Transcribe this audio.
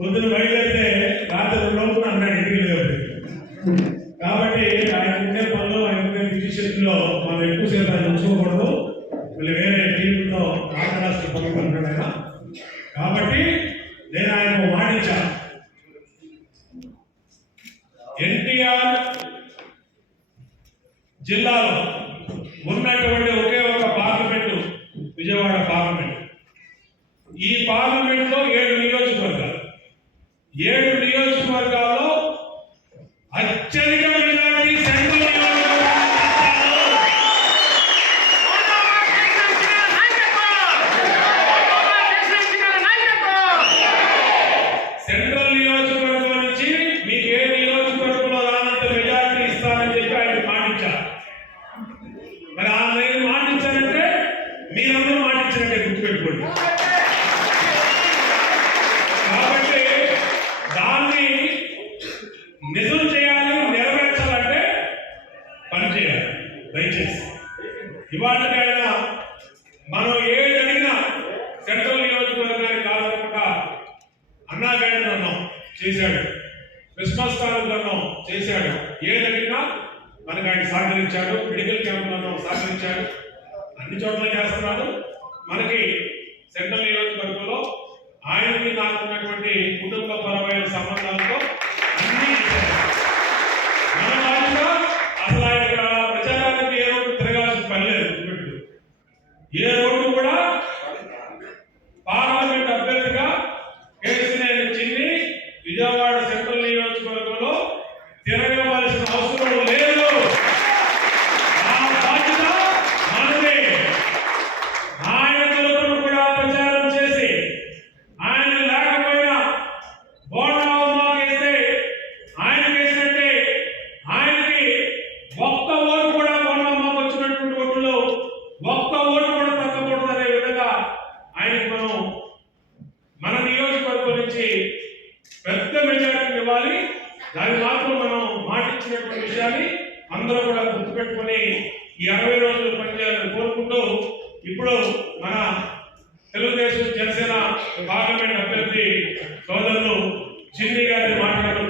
పొద్దున బయలుదేరితే రాత్రి లోపల అన్నాడు ఇంటికి లేదు కాబట్టి ఆయన ఉండే పనులు ఆయన ఉండే డిసిషన్లో మనం ఎక్కువసేపు ఆయన ఉంచుకోకూడదు. మళ్ళీ వేరే టీంలో ఆంధ్రరాష్ట్ర పనుకుంటున్నాడు ఆయన. కాబట్టి నేను ఆయన వాణించా ఎన్టీఆర్ జిల్లాలో ఉన్నటువంటి ఒకే ఒక పార్లమెంటు విజయవాడ పార్లమెంట్. ఈ పార్లమెంట్లో ఏడు నియోజకవర్గాలు. ఏడు నియోజకవర్గాల్లో అత్యధిక మెజారిటీ సెంట్రల్ సెంట్రల్ నియోజకవర్గం నుంచి మీకు ఏ నియోజకవర్గంలో రానంత మెజారిటీ ఇస్తానని చెప్పి ఆయన మాటించారు మరి ఆ నేను మాటించారంటే మీరందరూ మాటించారంటే గుర్తుపెట్టుకోండి. దయచేసి. ఇవాళకైనా మనం ఏది అడిగినా సెంట్రల్ నియోజకవర్గానికి కాదనకుండా అన్నా క్యాంటీన్ అన్నాం చేశాడు. క్రిస్మస్ కాలం అన్నాం చేశాడు. ఏది అడిగినా మనకు ఆయన సహకరించాడు. మెడికల్ క్యాంపులు అన్నాం సహకరించాడు. అన్ని చోట్ల చేస్తున్నాడు. మనకి సెంట్రల్ నియోజకవర్గంలో ఆయనకి నాకు ఉన్నటువంటి కుటుంబ పరమైన సంబంధాలతో అన్ని ఏ రోడ్డు కూడా పార్లమెంట్ అభ్యర్థిగా కేసీఆర్ చిన్ని విజయవాడ పెద్ద మెజారిటీ ఇవ్వాలి. దాని మాత్రం మనం మాటిచ్చినటువంటి విషయాన్ని అందరూ కూడా గుర్తుపెట్టుకొని ఈ అరవై రోజులు పనిచేయాలని కోరుకుంటూ ఇప్పుడు మన తెలుగుదేశం జనసేన భాగమైన అభ్యర్థి సోదరులు చిన్ని గారిని మాట్లాడడం